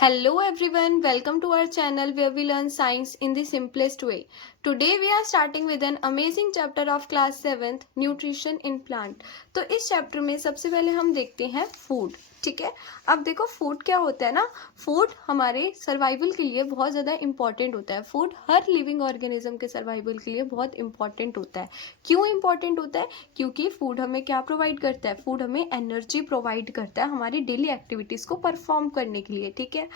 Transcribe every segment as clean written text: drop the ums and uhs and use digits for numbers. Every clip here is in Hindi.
Hello everyone, welcome to our channel where we learn science in the simplest way. Today we are starting with an amazing chapter of class 7th nutrition in plant. तो इस चैप्टर में सबसे पहले हम देखते हैं फूड. ठीक है. अब देखो फूड क्या होता है ना. फूड हमारे सर्वाइवल के लिए बहुत ज़्यादा इंपॉर्टेंट होता है. फूड हर लिविंग ऑर्गेनिज्म के सर्वाइवल के लिए बहुत इंपॉर्टेंट होता है. क्यों इंपॉर्टेंट होता है? क्योंकि फूड हमें क्या प्रोवाइड करता है? फूड हमें एनर्जी प्रोवाइड करता है हमारी डेली एक्टिविटीज़ को परफॉर्म करने के लिए. ठीक है.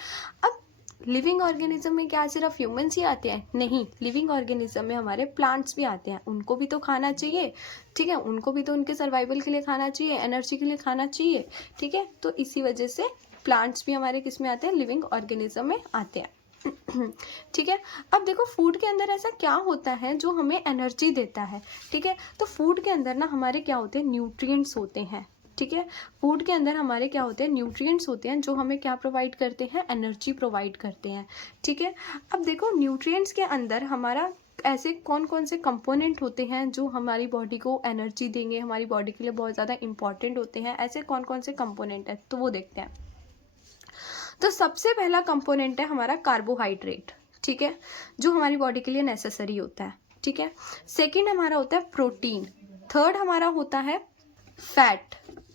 अब लिविंग ऑर्गेनिज्म में क्या सिर्फ ह्यूमंस ही आते हैं? नहीं, लिविंग ऑर्गेनिज्म में हमारे प्लांट्स भी आते हैं. उनको भी तो खाना चाहिए. ठीक है. उनको भी तो उनके सर्वाइवल के लिए खाना चाहिए, एनर्जी के लिए खाना चाहिए. ठीक है. तो इसी वजह से प्लांट्स भी हमारे किस में आते हैं? लिविंग ऑर्गेनिज्म में आते हैं. ठीक है. अब देखो फूड के अंदर ऐसा क्या होता है जो हमें एनर्जी देता है. ठीक है. तो फूड के अंदर ना हमारे क्या होते हैं? न्यूट्रिएंट्स होते हैं. ठीक है. फूड के अंदर हमारे क्या होते हैं? न्यूट्रिएंट्स होते हैं जो हमें क्या प्रोवाइड करते हैं? एनर्जी प्रोवाइड करते हैं. ठीक है. अब देखो न्यूट्रिएंट्स के अंदर हमारा ऐसे कौन कौन से कंपोनेंट होते हैं जो हमारी बॉडी को एनर्जी देंगे, हमारी बॉडी के लिए बहुत ज़्यादा इंपॉर्टेंट होते हैं. ऐसे कौन कौन से कंपोनेंट हैं तो वो देखते हैं. तो सबसे पहला कंपोनेंट है हमारा कार्बोहाइड्रेट. ठीक है. जो हमारी बॉडी के लिए नेसेसरी होता है. ठीक है. सेकेंड हमारा होता है प्रोटीन. थर्ड हमारा होता है फैट.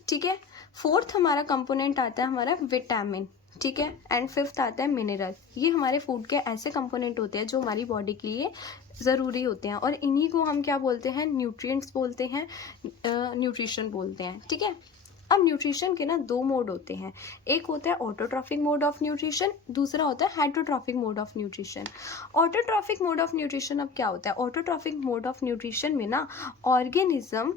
ठीक है. फोर्थ हमारा कंपोनेंट आता है हमारा विटामिन. ठीक है. एंड फिफ्थ आता है मिनरल. ये हमारे फूड के ऐसे कंपोनेंट होते हैं जो हमारी बॉडी के लिए ज़रूरी होते हैं और इन्हीं को हम क्या बोलते हैं? न्यूट्रिएंट्स बोलते हैं, न्यूट्रिशन बोलते हैं. ठीक है. अब न्यूट्रिशन के ना दो मोड होते हैं. एक होता है ऑटोट्रॉफिक मोड ऑफ न्यूट्रिशन, दूसरा होता है heterotrophic mode of nutrition. Autotrophic mode of nutrition अब क्या होता है? ऑटोट्रॉफिक मोड ऑफ न्यूट्रिशन में ना ऑर्गेनिज्म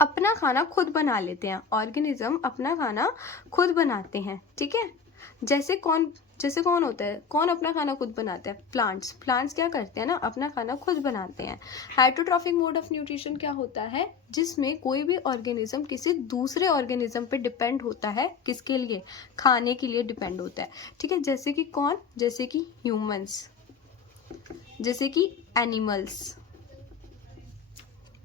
अपना खाना खुद बना लेते हैं. ऑर्गेनिज्म अपना खाना खुद बनाते हैं. ठीक है. जैसे कौन होता है? कौन अपना खाना खुद बनाता है? प्लांट्स. प्लांट्स क्या करते हैं ना? अपना खाना खुद बनाते हैं. हाइड्रोट्रॉफिक मोड ऑफ न्यूट्रिशन क्या होता है? जिसमें कोई भी ऑर्गेनिज्म किसी दूसरे ऑर्गेनिज्म पे डिपेंड होता है. किसके लिए? खाने के लिए डिपेंड होता है. ठीक है. जैसे कि कौन? जैसे कि ह्यूमंस, जैसे कि एनिमल्स.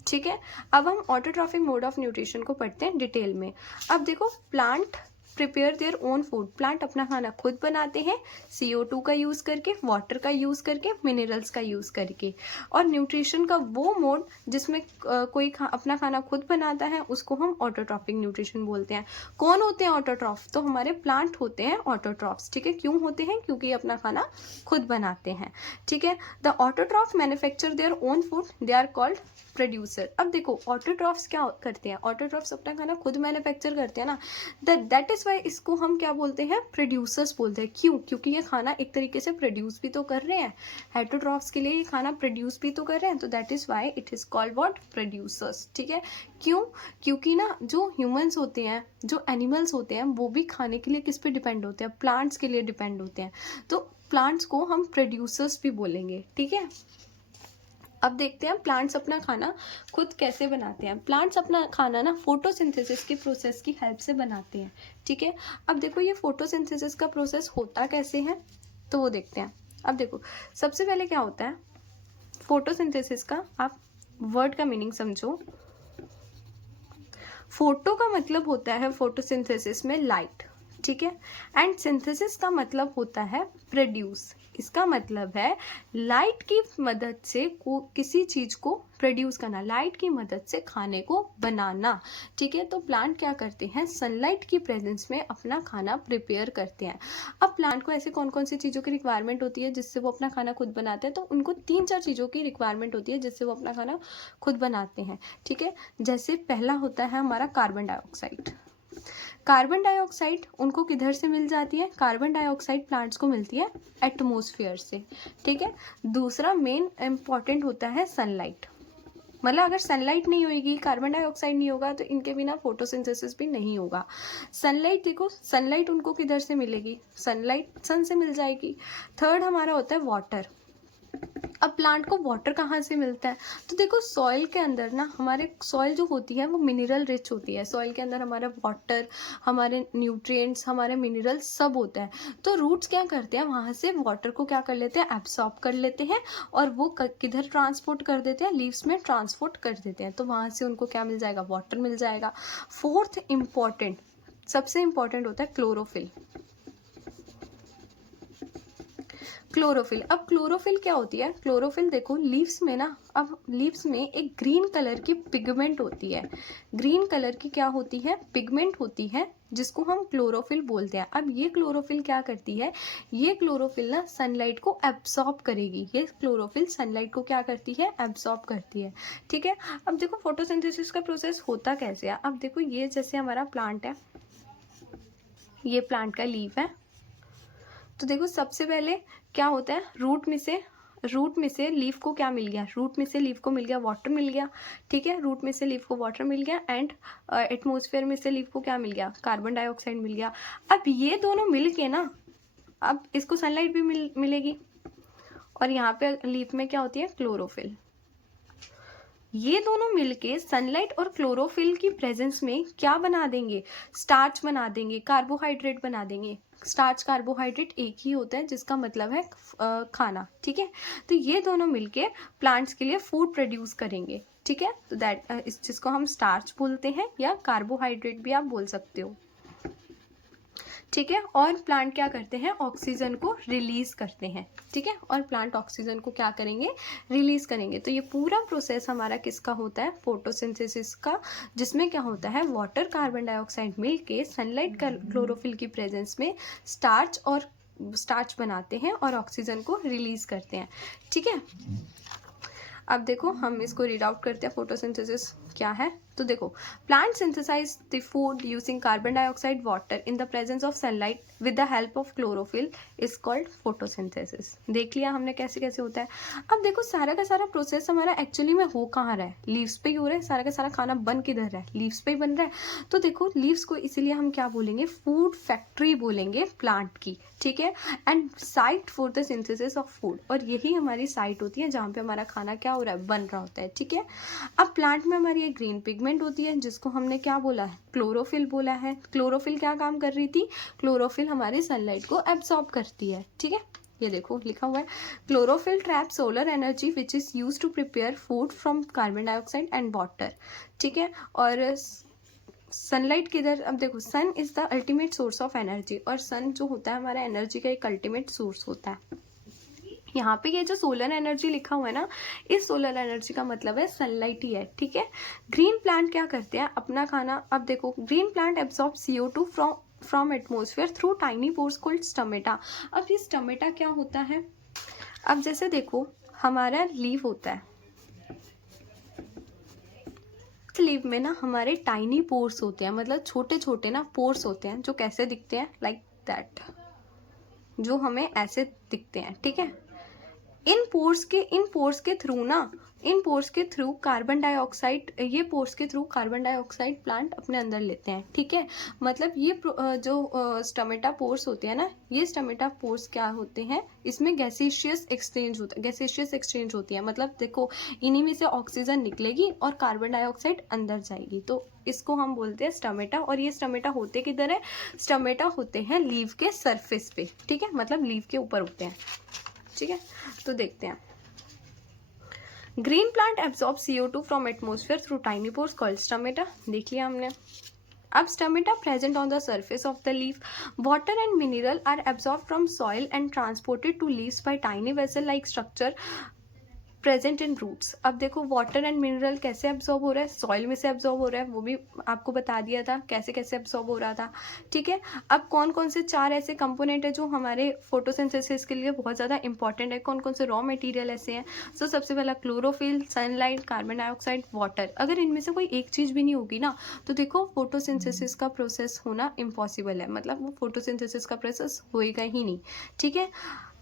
ठीक है. अब हम ऑटोट्रॉफिक मोड ऑफ न्यूट्रिशन को पढ़ते हैं डिटेल में. अब देखो plant prepare their own food. Plant अपना खाना खुद बनाते हैं CO2 का यूज़ करके, वाटर का यूज़ करके, मिनरल्स का यूज़ करके. और न्यूट्रिशन का वो मोड जिसमें कोई अपना खाना खुद बनाता है उसको हम ऑटोट्रॉफिक न्यूट्रिशन बोलते हैं. कौन होते हैं ऑटोट्रॉफ? तो हमारे प्लांट होते हैं ऑटोट्रॉफ्स. ठीक है. क्यों होते हैं? क्योंकि ये अपना खाना खुद बनाते हैं. ठीक है. The autotroph manufacture their own food, they are called producer. अब देखो ऑटोट्रॉफ्स क्या करते हैं? ऑटोट्रॉफ्स अपना खाना खुद मैन्युफैक्चर करते हैं ना. दैट इज वाई इसको हम क्या बोलते हैं? प्रोड्यूसर्स बोलते हैं. क्यों? क्योंकि ये खाना एक तरीके से प्रोड्यूस भी तो कर रहे हैं. हेटरोट्रॉफ्स के लिए ये खाना प्रोड्यूस भी तो कर रहे हैं. तो that is why it is called what? Producers. ठीक है. क्यों? क्योंकि ना जो ह्यूमंस होते हैं, जो एनिमल्स होते हैं, वो भी खाने के लिए किस पे डिपेंड होते हैं? प्लांट्स के लिए डिपेंड होते हैं. तो प्लांट्स को हम प्रोड्यूसर्स भी बोलेंगे. ठीक है. अब देखते हैं प्लांट्स अपना खाना खुद कैसे बनाते हैं. प्लांट्स अपना खाना ना फोटोसिंथेसिस की प्रोसेस की हेल्प से बनाते हैं. ठीक है. अब देखो ये फोटोसिंथेसिस का प्रोसेस होता कैसे है तो वो देखते हैं. अब देखो सबसे पहले क्या होता है फोटोसिंथेसिस का. आप वर्ड का मीनिंग समझो. फोटो का मतलब होता है फोटोसिंथेसिस में लाइट. ठीक है. एंड सिंथेसिस का मतलब होता है प्रोड्यूस. इसका मतलब है लाइट की मदद से किसी चीज को प्रोड्यूस करना, लाइट की मदद से खाने को बनाना. ठीक है. तो प्लांट क्या करते हैं? सनलाइट की प्रेजेंस में अपना खाना प्रिपेयर करते हैं. अब प्लांट को ऐसे कौन कौन सी चीज़ों की रिक्वायरमेंट होती है जिससे वो अपना खाना खुद बनाते हैं? तो उनको 3-4 चीज़ों की रिक्वायरमेंट होती है जिससे वो अपना खाना खुद बनाते हैं. ठीक है. जैसे पहला होता है हमारा कार्बन डाइऑक्साइड. कार्बन डाइऑक्साइड उनको किधर से मिल जाती है? कार्बन डाइऑक्साइड प्लांट्स को मिलती है एटमॉस्फेयर से. ठीक है. दूसरा मेन इंपॉर्टेंट होता है सनलाइट. मतलब अगर सनलाइट नहीं होगी, कार्बन डाइऑक्साइड नहीं होगा तो इनके बिना फोटोसिंथेसिस भी नहीं होगा. सनलाइट देखो, सनलाइट उनको किधर से मिलेगी? सनलाइट सन से मिल जाएगी. थर्ड हमारा होता है वाटर. अब प्लांट को वाटर कहाँ से मिलता है? तो देखो सॉइल के अंदर ना हमारे सॉइल जो होती है वो मिनरल रिच होती है. सॉइल के अंदर हमारा वाटर, हमारे न्यूट्रिएंट्स, हमारे मिनरल सब होता है. तो रूट्स क्या करते हैं? वहाँ से वाटर को क्या कर लेते हैं? एब्सॉर्ब कर लेते हैं और वो किधर ट्रांसपोर्ट कर देते हैं? लीव्स में ट्रांसपोर्ट कर देते हैं. तो वहाँ से उनको क्या मिल जाएगा? वाटर मिल जाएगा. फोर्थ इम्पॉर्टेंट, सबसे इम्पॉर्टेंट होता है क्लोरोफिल. क्लोरोफिल। अब क्लोरोफिल क्या होती है? क्लोरोफिल देखो लीव्स में ना, अब लीव्स में एक ग्रीन कलर की पिगमेंट होती है। ग्रीन कलर की क्या होती है? पिगमेंट होती है, जिसको हम क्लोरोफिल बोलते हैं। अब ये क्लोरोफिल क्या करती है? ये क्लोरोफिल ना सनलाइट को एब्सॉर्ब करेगी। ये क्लोरोफिल सनलाइट को क्या करती है? एब्सॉर्ब करती है। ठीक है। अब देखो फोटोसिंथेसिस का प्रोसेस होता कैसे है। अब देखो ये जैसे हमारा प्लांट है, ये प्लांट का लीफ है। तो देखो सबसे पहले क्या होता है, रूट में से लीफ को क्या मिल गया? रूट में से लीफ को मिल गया वाटर मिल गया। ठीक है, रूट में से लीफ को वाटर मिल गया एंड एटमॉस्फेयर में से लीफ को क्या मिल गया? कार्बन डाइऑक्साइड मिल गया। अब ये दोनों मिल के ना, अब इसको सनलाइट भी मिलेगी और यहाँ पे लीफ में क्या होती है? क्लोरोफिल। ये दोनों मिलके सनलाइट और क्लोरोफिल की प्रेजेंस में क्या बना देंगे? स्टार्च बना देंगे, कार्बोहाइड्रेट बना देंगे। स्टार्च कार्बोहाइड्रेट एक ही होता है, जिसका मतलब है खाना। ठीक है, तो ये दोनों मिलके प्लांट्स के लिए फूड प्रोड्यूस करेंगे। ठीक है, तो दैट इस जिसको हम स्टार्च बोलते हैं या कार्बोहाइड्रेट भी आप बोल सकते हो। ठीक है, और प्लांट क्या करते हैं? ऑक्सीजन को रिलीज करते हैं। ठीक है, और प्लांट ऑक्सीजन को क्या करेंगे? रिलीज करेंगे। तो ये पूरा प्रोसेस हमारा किसका होता है? फोटोसिंथेसिस का, जिसमें क्या होता है? वाटर कार्बन डाइऑक्साइड मिलके सनलाइट का क्लोरोफिल की प्रेजेंस में स्टार्च बनाते हैं और ऑक्सीजन को रिलीज करते हैं। ठीक है, अब देखो हम इसको रीड आउट करते हैं फोटोसिंथेसिस क्या है। तो देखो, plant synthesise the food using carbon dioxide water in the presence of sunlight with the help of chlorophyll is called photosynthesis. देख लिया हमने कैसे कैसे होता है। अब देखो सारा का सारा प्रोसेस हमारा एक्चुअली में हो कहाँ रहा है? लीव्स पे ही हो रहा है। सारा का सारा खाना बन किधर रहा है? लीव्स पे ही बन रहा है। तो देखो लीव्स को इसीलिए हम क्या बोलेंगे? फूड फैक्ट्री बोलेंगे प्लांट की। ठीक है, and site for the synthesis of food, और यही हमारी साइट होती है जहाँ पे हमारा खाना क्या हो रहा है? बन रहा होता है। ठीक है, अब प्लांट में हमारी एक ग्रीन पिगमेंट होती है, जिसको हमने क्या बोला है? क्लोरोफिल बोला है। क्लोरोफिल क्या काम कर रही थी? क्लोरोफिल हमारी सनलाइट को एब्सॉर्ब करती है। ठीक है, ये देखो लिखा हुआ है, chlorophyll trap solar energy which is use to prepare food from carbon dioxide and water. ठीक है, और सनलाइट किधर? अब देखो sun is the ultimate source of energy, और सन जो होता है हमारा एनर्जी का एक अल्टीमेट सोर्स होता है। यहाँ पे ये जो सोलर एनर्जी लिखा हुआ है ना, इस सोलर एनर्जी का मतलब है सनलाइट ही है। ठीक है, ग्रीन प्लांट क्या करते हैं? अपना खाना, अब देखो green plant absorb CO2 from atmosphere through tiny pores called stomata. अब ये स्टमेटा क्या होता है? अब जैसे देखो हमारा लीव होता है, लीव में ना हमारे टाइनी पोर्स होते हैं, मतलब छोटे छोटे ना पोर्स होते हैं, जो कैसे दिखते हैं? लाइक दैट, जो हमें ऐसे दिखते हैं। ठीक है, इन पोर्स के थ्रू ना, इन पोर्स के थ्रू कार्बन डाइऑक्साइड, ये पोर्स के थ्रू कार्बन डाइऑक्साइड प्लांट अपने अंदर लेते हैं। ठीक है, मतलब ये जो स्टमेटा पोर्स होते हैं ना, ये स्टमेटा पोर्स क्या होते हैं? इसमें गैसीशियस एक्सचेंज होती है। मतलब देखो इन्हीं में से ऑक्सीजन निकलेगी और कार्बन डाइऑक्साइड अंदर जाएगी, तो इसको हम बोलते हैं स्टमेटा। और ये स्टमेटा होते किधर है? स्टमेटा होते हैं लीव के सरफेस पे। ठीक है, मतलब लीव के ऊपर होते हैं। ठीक है, तो देखते हैं, green plant absorb CO2 from atmosphere through tiny pores called stomata. देख लिया हमने। अब stomata present on the surface of the leaf. Water and mineral are absorbed from soil and transported to leaves by tiny vessel-like structure present in roots. अब देखो वाटर एंड मिनरल कैसे एब्जॉर्ब हो रहा है? सॉइल में से एब्जॉर्ब हो रहा है, वो भी आपको बता दिया था कैसे कैसे एब्जॉर्ब हो रहा था। ठीक है, अब कौन कौन से 4 ऐसे कंपोनेंट है जो हमारे फोटोसिंथेसिस के लिए बहुत ज़्यादा इंपॉर्टेंट है? कौन कौन से रॉ मटेरियल ऐसे हैं? सो सबसे पहला chlorophyll, sunlight, carbon dioxide, water. अगर इनमें से कोई एक चीज़ भी नहीं होगी ना, तो देखो फोटोसिंथेसिस का प्रोसेस होना इम्पॉसिबल है, मतलब वो फोटोसिंथेसिस का प्रोसेस होएगा ही नहीं। ठीक है,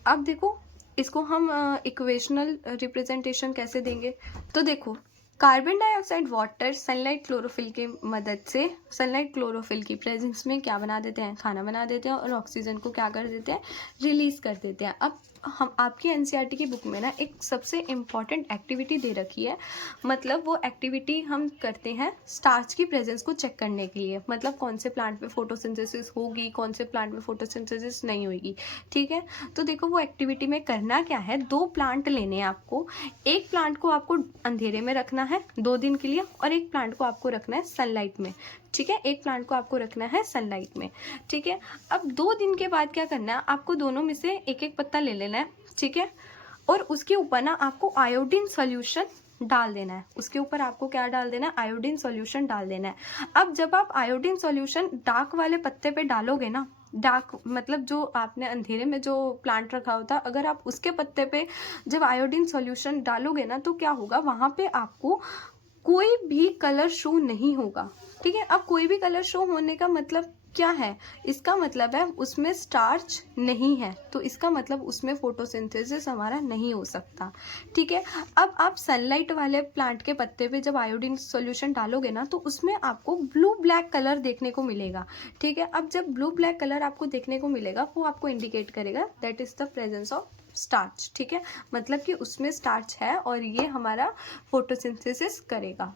अब देखो इसको हम इक्वेशनल रिप्रेजेंटेशन कैसे देंगे? तो देखो carbon dioxide, water, sunlight, chlorophyll के मदद से, सनलाइट क्लोरोफिल की प्रेजेंस में क्या बना देते हैं? खाना बना देते हैं, और ऑक्सीजन को क्या कर देते हैं? रिलीज कर देते हैं। अब हम आपकी NCERT की बुक में ना एक सबसे इम्पॉर्टेंट एक्टिविटी दे रखी है, मतलब वो एक्टिविटी हम करते हैं स्टार्च की प्रेजेंस को चेक करने के लिए, मतलब कौन से प्लांट में फोटोसिंथेसिस होगी, कौन से प्लांट में फोटोसिंथेसिस नहीं होगी। ठीक है, तो देखो वो एक्टिविटी में करना क्या है, 2 प्लांट लेने हैं आपको। एक प्लांट को आपको अंधेरे में रखना है 2 दिन के लिए, और एक प्लांट को आपको रखना है सनलाइट में, ठीक है, एक प्लांट को आपको रखना है सनलाइट में, ठीक है। अब 2 दिन के बाद क्या करना है, आपको दोनों में से एक एक पत्ता ले लेना है, ठीक है, और उसके ऊपर ना आपको आयोडीन सॉल्यूशन डाल देना है। उसके ऊपर आपको क्या डाल देना है, आयोडीन सॉल्यूशन डाल देना है। अब जब आप आयोडीन सॉल्यूशन डार्क वाले पत्ते पे डालोगे ना, डार्क मतलब जो आपने अंधेरे में जो प्लांट रखा होता है, अगर आप उसके पत्ते पे जब आयोडीन सॉल्यूशन डालोगे ना, तो क्या होगा, वहां पे आपको कोई भी कलर शो नहीं होगा, ठीक है। अब कोई भी कलर शो होने का मतलब क्या है, इसका मतलब है उसमें स्टार्च नहीं है, तो इसका मतलब उसमें फोटोसिंथेसिस हमारा नहीं हो सकता, ठीक है। अब आप सनलाइट वाले प्लांट के पत्ते पे जब आयोडीन सॉल्यूशन डालोगे ना, तो उसमें आपको ब्लू ब्लैक कलर देखने को मिलेगा, ठीक है। अब जब ब्लू ब्लैक कलर आपको देखने को मिलेगा, वो आपको इंडिकेट करेगा that is the presence of starch, ठीक है, मतलब कि उसमें स्टार्च है और ये हमारा फोटोसिंथेसिस करेगा।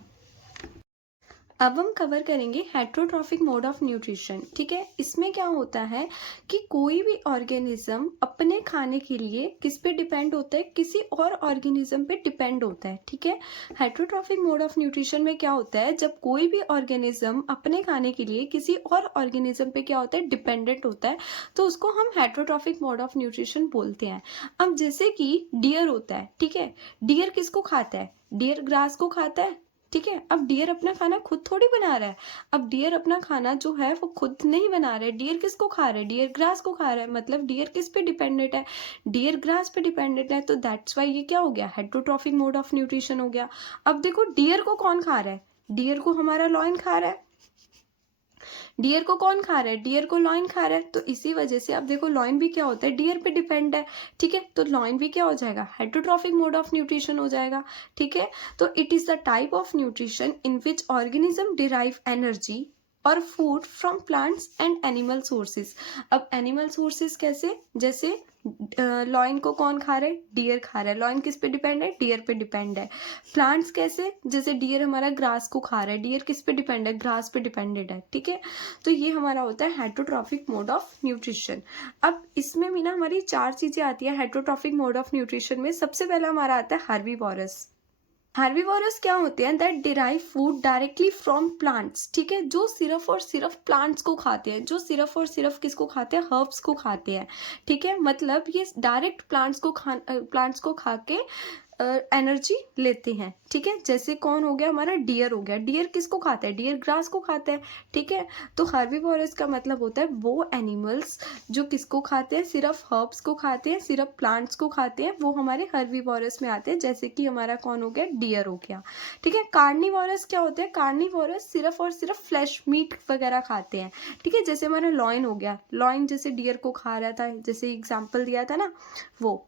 अब हम कवर करेंगे हेट्रोट्रॉफिक मोड ऑफ न्यूट्रिशन, ठीक है। इसमें क्या होता है कि कोई भी ऑर्गेनिज्म अपने खाने के लिए किस पे डिपेंड होता है, किसी और ऑर्गेनिज्म पे डिपेंड होता है, ठीक है। हेट्रोट्रॉफिक मोड ऑफ न्यूट्रिशन में क्या होता है, जब कोई भी ऑर्गेनिज्म अपने खाने के लिए किसी और ऑर्गेनिज्म पे क्या होता है, डिपेंडेंट होता है, तो उसको हम हेट्रोट्रॉफिक मोड ऑफ न्यूट्रिशन बोलते हैं। अब जैसे कि डियर होता है, ठीक है, डियर किसको खाता है, डियर ग्रास को खाता है, ठीक है। अब डियर अपना खाना खुद थोड़ी बना रहा है, अब डियर अपना खाना जो है वो खुद नहीं बना रहा है, डियर किसको खा रहा है, डियर ग्रास को खा रहा है, मतलब डियर किस पे डिपेंडेंट है, डियर ग्रास पे डिपेंडेंट है, तो दैट्स वाई ये क्या हो गया, हेट्रोट्रॉफिक मोड ऑफ न्यूट्रिशन हो गया। अब देखो डियर को कौन खा रहा है, डियर को हमारा लॉयन खा रहा है, डियर को कौन खा रहा है, डियर को लॉयन खा रहा है, तो इसी वजह से अब देखो लॉयन भी क्या होता है, डियर पे डिपेंड है, ठीक है, तो लॉयन भी क्या हो जाएगा, हेट्रोट्रॉफिक मोड ऑफ न्यूट्रिशन हो जाएगा, ठीक है। तो it is the type of nutrition in which organism derive energy और food from plants and animal sources. अब एनिमल सोर्सेज कैसे, जैसे लॉयन को कौन खा रहा है, डियर खा रहा है, लॉयन किस पे डिपेंड है, डियर पे डिपेंड है। प्लांट्स कैसे, जैसे डियर हमारा ग्रास को खा रहा है, डियर किस पे डिपेंड है, ग्रास पे डिपेंडेड है, ठीक है। तो ये हमारा होता है हेट्रोट्रॉफिक मोड ऑफ न्यूट्रिशन। अब इसमें भी ना हमारी 4 चीजें आती है हेट्रोट्रॉफिक मोड ऑफ न्यूट्रिशन में। सबसे पहला हमारा आता है हर्बीवोरस। हर्बीवोरस क्या होते हैं, that derive food directly from plants, ठीक है, जो सिर्फ और सिर्फ प्लांट्स को खाते हैं, जो सिर्फ और सिर्फ किसको खाते हैं, हर्ब्स को खाते हैं, ठीक है, मतलब ये डायरेक्ट प्लांट्स को खा के एनर्जी लेते हैं, ठीक है। जैसे कौन हो गया, हमारा डियर हो गया, डियर किसको खाता है, डियर ग्रास को खाता है, ठीक है। तो हर्बीवोरस का मतलब होता है वो एनिमल्स जो किसको खाते हैं, सिर्फ हर्ब्स को खाते हैं, सिर्फ प्लांट्स को खाते हैं, वो हमारे हर्बीवोरस में आते हैं, जैसे कि हमारा कौन हो गया, डियर हो गया, ठीक है। कार्निवोरस क्या होते हैं, कार्निवोरस सिर्फ और सिर्फ फ्लैश मीट वगैरह खाते हैं, ठीक है, जैसे हमारा लॉइन हो गया, लॉइन जैसे डियर को खा रहा था, जैसे एग्जाम्पल दिया था ना वो,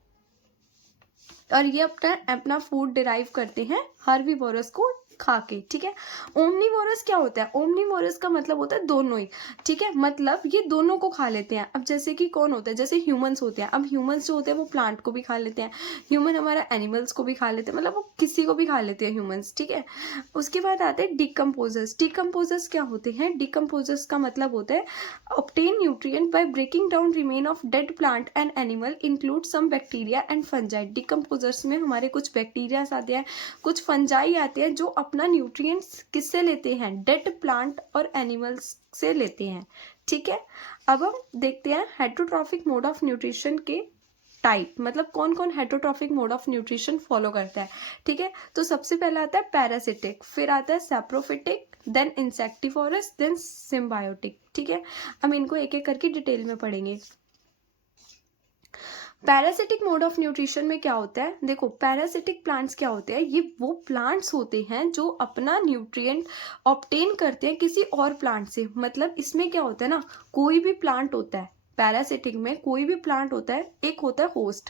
और ये अपना अपना फूड डिराइव करते हैं हर्बीवोरस को खा के, ठीक है। ओमनीवोरस क्या होता है, ओमनीवोरस का मतलब होता है दोनों ही, ठीक है, मतलब ये दोनों को खा लेते हैं। अब जैसे कि कौन होता है, जैसे ह्यूमंस होते हैं, अब ह्यूमंस जो होते हैं वो प्लांट को भी खा लेते हैं, ह्यूमन हमारा एनिमल्स को भी खा लेते हैं, मतलब वो किसी को भी खा लेते हैं ह्यूमंस, ठीक है। उसके बाद आते हैं डिकम्पोजर्स। डिकम्पोजर्स क्या होते हैं, डिकम्पोजर्स का मतलब होता है obtain nutrient by breaking down remain of dead plant and animal include some bacteria and fungi। Decomposers में हमारे कुछ बैक्टीरिया आते हैं, कुछ फंजाई आते हैं, जो अपना न्यूट्रिएंट्स किससे लेते हैं, डेड प्लांट और एनिमल्स से लेते हैं, ठीक है। अब हम देखते हैं हेट्रोट्रॉफिक मोड ऑफ न्यूट्रिशन के टाइप, मतलब कौन कौन heterotrophic mode of nutrition follow करता है, ठीक है। तो सबसे पहला आता है पैरासिटिक, फिर आता है saprophytic, then insectivorous, then symbiotic, ठीक है। हम इनको एक एक करके डिटेल में पढ़ेंगे। पैरासिटिक मोड ऑफ न्यूट्रिशन में क्या होता है, देखो पैरासिटिक प्लांट्स क्या होते हैं, ये वो प्लांट्स होते हैं जो अपना न्यूट्रिएंट ऑब्टेन करते हैं किसी और प्लांट से। मतलब इसमें क्या होता है ना, कोई भी प्लांट होता है पैरासिटिक में, कोई भी प्लांट होता है, एक होता है होस्ट,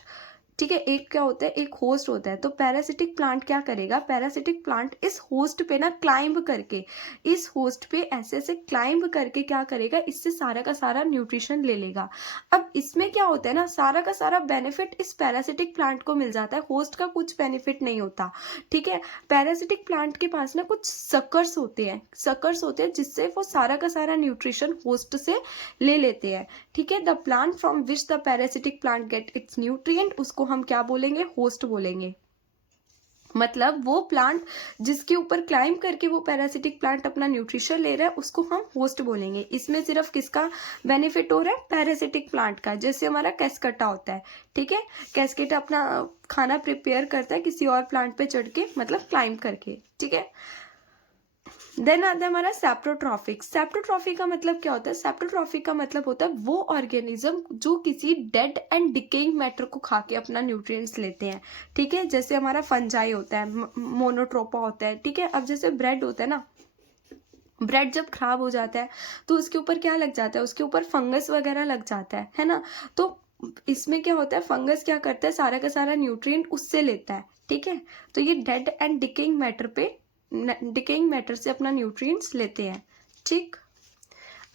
ठीक है, एक क्या होता है, एक होस्ट होता है। तो पैरासिटिक प्लांट क्या करेगा, पैरासिटिक प्लांट इस होस्ट पे ना क्लाइंब करके, इस होस्ट पे ऐसे ऐसे क्लाइंब करके क्या करेगा, इससे सारा का सारा न्यूट्रिशन ले लेगा। अब इसमें क्या होता है ना, सारा का सारा बेनिफिट इस पैरासिटिक प्लांट को मिल जाता है, होस्ट का कुछ बेनिफिट नहीं होता, ठीक है। पैरासिटिक प्लांट के पास ना कुछ सकर्स होते हैं, जिससे वो सारा का सारा न्यूट्रिशन होस्ट से ले लेते हैं, ठीक है। The plant from which the parasitic plant get its nutrient, उसको हम क्या बोलेंगे, होस्ट बोलेंगे। मतलब वो प्लांट जिसके ऊपर क्लाइंब करके वो पैरासिटिक प्लांट अपना न्यूट्रिशन ले रहा है उसको हम होस्ट बोलेंगे। इसमें सिर्फ किसका बेनिफिट हो रहा है? पैरासिटिक प्लांट का। जैसे हमारा कैस्केटा होता है, ठीक है, कैस्केटा अपना खाना प्रिपेयर करता है किसी और प्लांट पे चढ़ के, मतलब क्लाइंब करके, ठीक है। देन आता है हमारा सैप्रोट्रॉफिक। सैप्रोट्रॉफिक का मतलब क्या होता है? सैप्रोट्रॉफिक का मतलब होता है वो ऑर्गेनिज्म जो किसी डेड एंड डिकेइंग मैटर को खा के अपना न्यूट्रिएंट्स लेते हैं, ठीक है। जैसे हमारा फंजाई होता है, मोनोट्रोपा होता है, ठीक है। अब जैसे ब्रेड होता है ना, ब्रेड जब खराब हो जाता है तो उसके ऊपर क्या लग जाता है? उसके ऊपर फंगस वगैरह लग जाता है ना। तो इसमें क्या होता है? फंगस क्या करता है? सारा का सारा न्यूट्रिएंट उससे लेता है, ठीक है। तो ये डेड एंड डिकेइंग मैटर से अपना न्यूट्रिएंट्स लेते हैं, ठीक।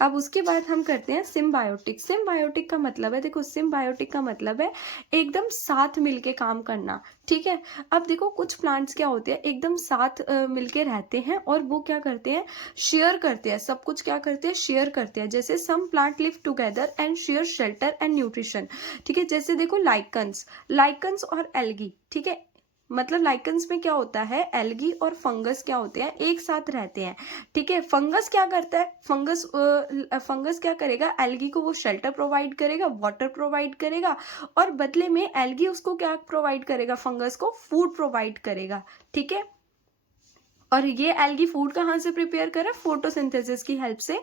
अब उसके बाद हम करते हैं सिम्बायोटिक। सिम्बायोटिक का मतलब है, देखो सिम्बायोटिक का मतलब है एकदम साथ मिलके काम करना, ठीक है। अब देखो कुछ प्लांट्स क्या होते हैं, एकदम साथ मिलके रहते हैं और वो क्या करते हैं? शेयर करते हैं, सब कुछ क्या करते हैं? शेयर करते हैं। जैसे some plant live together and share shelter and nutrition, ठीक है। जैसे देखो लाइकन्स और एल्गी, ठीक है। मतलब लाइकन्स में क्या होता है? एल्गी और फंगस क्या होते हैं? एक साथ रहते हैं, ठीक है। फंगस क्या करता है? फंगस क्या करेगा? एल्गी को वो शेल्टर प्रोवाइड करेगा, वाटर प्रोवाइड करेगा, और बदले में एल्गी उसको क्या प्रोवाइड करेगा? फंगस को फूड प्रोवाइड करेगा, ठीक है। और ये एल्गी फूड कहाँ से प्रिपेयर कर रहा है? फोटोसिंथेसिस की हेल्प से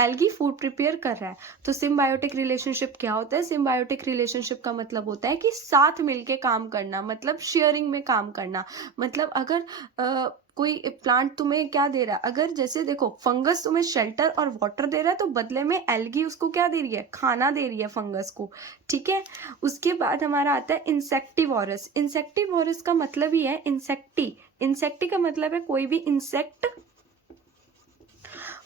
एल्गी फूड प्रिपेयर कर रहा है। तो सिम्बायोटिक रिलेशनशिप क्या होता है? सिम्बायोटिक रिलेशनशिप का मतलब होता है कि साथ मिलके काम करना, मतलब शेयरिंग में काम करना। मतलब अगर कोई प्लांट तुम्हें क्या दे रहा है, अगर जैसे देखो फंगस तुम्हें शेल्टर और वाटर दे रहा है तो बदले में एल्गी उसको क्या दे रही है? खाना दे रही है फंगस को, ठीक है। उसके बाद हमारा आता है इंसेक्टिवोरस। इंसेक्टिवोरस का मतलब ही है इंसेक्टी का मतलब है कोई भी इंसेक्ट,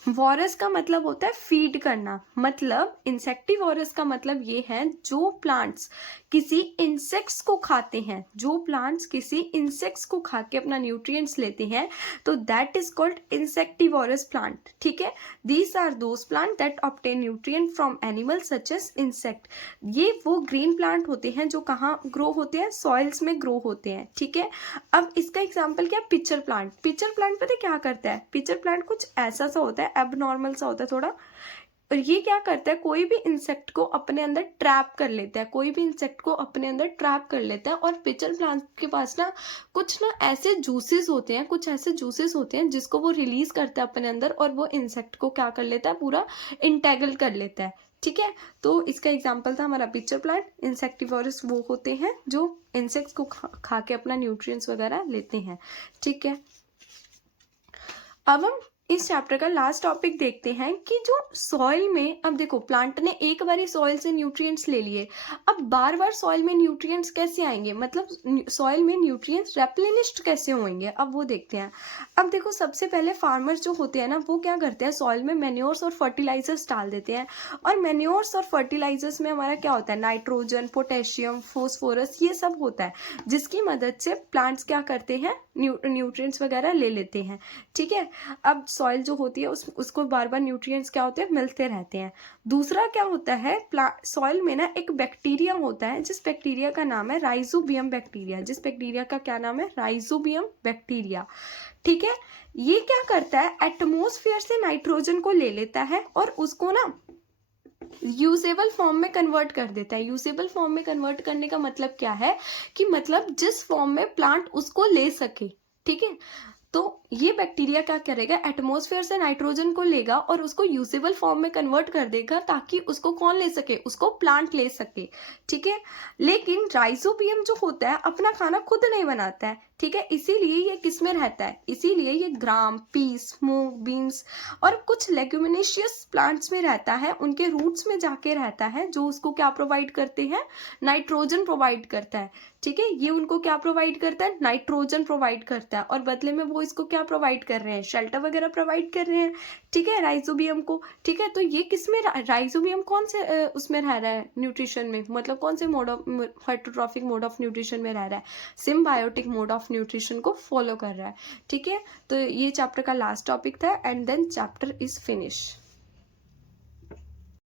वॉरस का मतलब होता है फीड करना। मतलब इंसेक्टिवोरस का मतलब ये है जो प्लांट्स किसी इंसेक्ट्स को खाते हैं, जो प्लांट्स किसी इंसेक्ट्स को खा के अपना न्यूट्रिएंट्स लेते हैं, तो that is called insectivorous plant, ठीक है। These are those plant that obtain nutrient from animal such as insect. ये वो ग्रीन प्लांट होते हैं जो कहाँ ग्रो होते हैं? सॉइल्स में ग्रो होते हैं, ठीक है। अब इसका एग्जाम्पल क्या? Pitcher plant. पिचर प्लांट पता है क्या करता है? पिचर प्लांट कुछ ऐसा सा होता है, एबनॉर्मल सा होता है थोड़ा, और ये क्या करता है? कोई भी इंसेक्ट को अपने अंदर ट्रैप कर लेता है, कोई भी इंसेक्ट को अपने अंदर ट्रैप कर लेता है। और पिचर प्लांट के पास ना कुछ ना ऐसे जूसेस होते हैं, कुछ ऐसे जूसेस होते हैं जिसको वो रिलीज करता है अपने अंदर, और वो इंसेक्ट को क्या कर लेता है? पूरा इंटेगल कर लेता है, ठीक है। तो इसका एग्जाम्पल था हमारा पिचर प्लांट। इंसेक्टिवोरस वो होते हैं जो इंसेक्ट्स को खा के अपना न्यूट्रिएंट्स वगैरह लेते हैं, ठीक है। अब हम इस चैप्टर का लास्ट टॉपिक देखते हैं कि जो सॉइल में, अब देखो प्लांट ने एक बार सॉइल से न्यूट्रिएंट्स ले लिए, अब बार बार सॉइल में न्यूट्रिएंट्स कैसे आएंगे? मतलब सॉइल में न्यूट्रिएंट्स रेप्लेनिश्ड कैसे होंगे? अब वो देखते हैं। अब देखो सबसे पहले फार्मर्स जो होते हैं ना, वो क्या करते हैं? सॉइल में मैन्योर्स और फर्टिलाइजर्स डाल देते हैं। और मैन्योर्स और फर्टिलाइजर्स में हमारा क्या होता है? नाइट्रोजन, पोटेशियम, फोस्फोरस, ये सब होता है, जिसकी मदद से प्लांट्स क्या करते हैं? न्यूट्रिएंट्स वगैरह ले लेते हैं, ठीक है। अब सॉइल जो होती है उसको बार बार न्यूट्रिएंट्स क्या होते हैं? मिलते रहते हैं। दूसरा क्या होता है? सॉइल में ना एक बैक्टीरिया होता है, जिस बैक्टीरिया का नाम है राइजोबियम बैक्टीरिया। जिस बैक्टीरिया का क्या नाम है? राइजोबियम बैक्टीरिया, ठीक है। ये क्या करता है? एटमोस्फेयर से नाइट्रोजन को ले लेता है और उसको ना यूजेबल फॉर्म में कन्वर्ट कर देता है। यूजेबल फॉर्म में कन्वर्ट करने का मतलब क्या है? कि मतलब जिस फॉर्म में प्लांट उसको ले सके, ठीक है। तो ये बैक्टीरिया क्या करेगा? एटमॉस्फेयर से नाइट्रोजन को लेगा और उसको यूजेबल फॉर्म में कन्वर्ट कर देगा, ताकि उसको कौन ले सके? उसको प्लांट ले सके, ठीक है। लेकिन राइजोबियम जो होता है अपना खाना खुद नहीं बनाता है, ठीक है। इसीलिए ये किस में रहता है? इसीलिए ये ग्राम, पीस, मूंग, बीन्स और कुछ लेग्यूमिनेशियस प्लांट्स में रहता है, उनके रूट्स में जाके रहता है, जो उसको क्या प्रोवाइड करते हैं? नाइट्रोजन प्रोवाइड करता है, ठीक है। ये उनको क्या प्रोवाइड करता है? नाइट्रोजन प्रोवाइड करता है, और बदले में वो इसको क्या प्रोवाइड कर रहे हैं? शेल्टर वगैरह प्रोवाइड कर रहे हैं, ठीक है, राइजोबियम को, ठीक है। तो ये किसमें राइजोबियम कौन से उसमें रह रहा है? न्यूट्रिशन में, मतलब कौन से mode of heterotrophic mode of nutrition में रह रहा है? सिम्बायोटिक मोड ऑफ न्यूट्रिशन को फॉलो कर रहा है, ठीक है। तो ये चैप्टर का लास्ट टॉपिक था, and then chapter is finish.